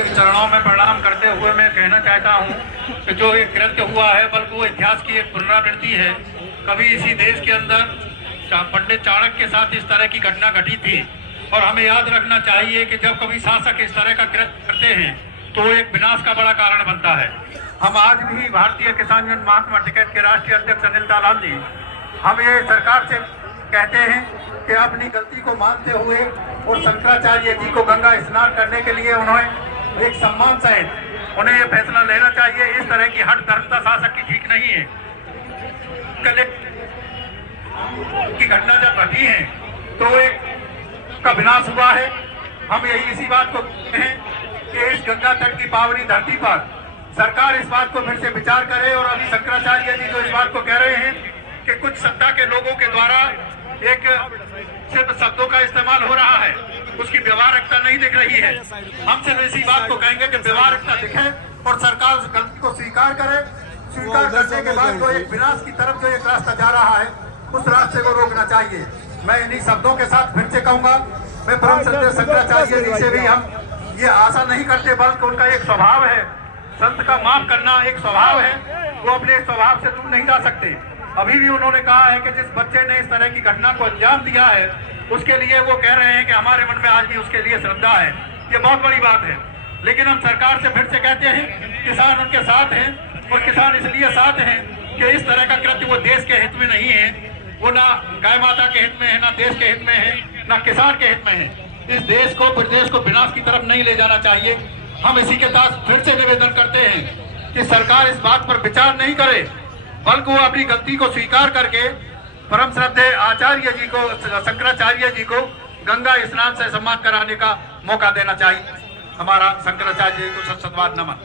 के चरणों में प्रणाम करते हुए मैं कहना चाहता हूं कि जो ये कृत्य हुआ है बल्कि वो इतिहास की एक पुनरावृत्ति है। कभी इसी देश के अंदर पंडित चाणक्य के साथ इस तरह की घटना घटी थी और हमें याद रखना चाहिए कि जब कभी शासक इस तरह का कृत्य करते हैं तो एक विनाश का बड़ा कारण बनता है। हम आज भी भारतीय किसान यूनियन महात्मा टिकैत के राष्ट्रीय अध्यक्ष अनिल तालाल जी हम ये सरकार से कहते हैं कि अपनी गलती को मानते हुए और शंकराचार्य जी को गंगा स्नान करने के लिए उन्होंने एक सम्मान सहित उन्हें ये फैसला लेना चाहिए। इस तरह की हट धर्मता शासक की ठीक नहीं है। कल की घटना जब घटी है तो एक का विनाश हुआ है। हम यही इसी बात को कहते हैं कि इस गंगा तट की पावनी धरती पर सरकार इस बात को फिर से विचार करे। और अभी शंकराचार्य जी जो इस बात को कह रहे हैं कि कुछ सत्ता के लोगों के द्वारा एक सिर्फ शब्दों का इस्तेमाल हो रहा है, उसकी व्यवहारिकता नहीं दिख रही है। हम सिर्फ इसी बात को कहेंगे कि व्यवहारिकता दिखे और सरकार गलती को स्वीकार करे। स्वीकार करने के बाद जो एक विनाश की तरफ जो एक रास्ता जा रहा है उस रास्ते को रोकना चाहिए। मैं इन्हीं शब्दों के साथ फिर से कहूंगा, मैं परम श्रद्धेय शंकराचार्य जी से भी हम ये आशा नहीं करते बल्कि उनका एक स्वभाव है, संत का माफ करना एक स्वभाव है, वो अपने स्वभाव से दूर नहीं जा सकते। अभी भी उन्होंने कहा है कि जिस बच्चे ने इस तरह की घटना को अंजाम दिया है उसके लिए वो कह रहे हैं कि हमारे मन में आज भी उसके लिए श्रद्धा है। ये बहुत बड़ी बात है। लेकिन हम सरकार से फिर से कहते हैं किसान उनके साथ हैं और किसान इसलिए साथ हैं कि इस तरह का कृत्य वो देश के हित में नहीं है, वो ना गाय माता के हित में है, ना देश के हित में है, ना किसान के हित में है। इस देश को प्रदेश को विनाश की तरफ नहीं ले जाना चाहिए। हम इसी के साथ फिर से निवेदन करते हैं कि सरकार इस बात पर विचार नहीं करे बल्कि वो अपनी गलती को स्वीकार करके परम श्रद्धेय आचार्य जी को शंकराचार्य जी को गंगा स्नान से सम्मान कराने का मौका देना चाहिए। हमारा शंकराचार्य जी को सत सतवाद नमन।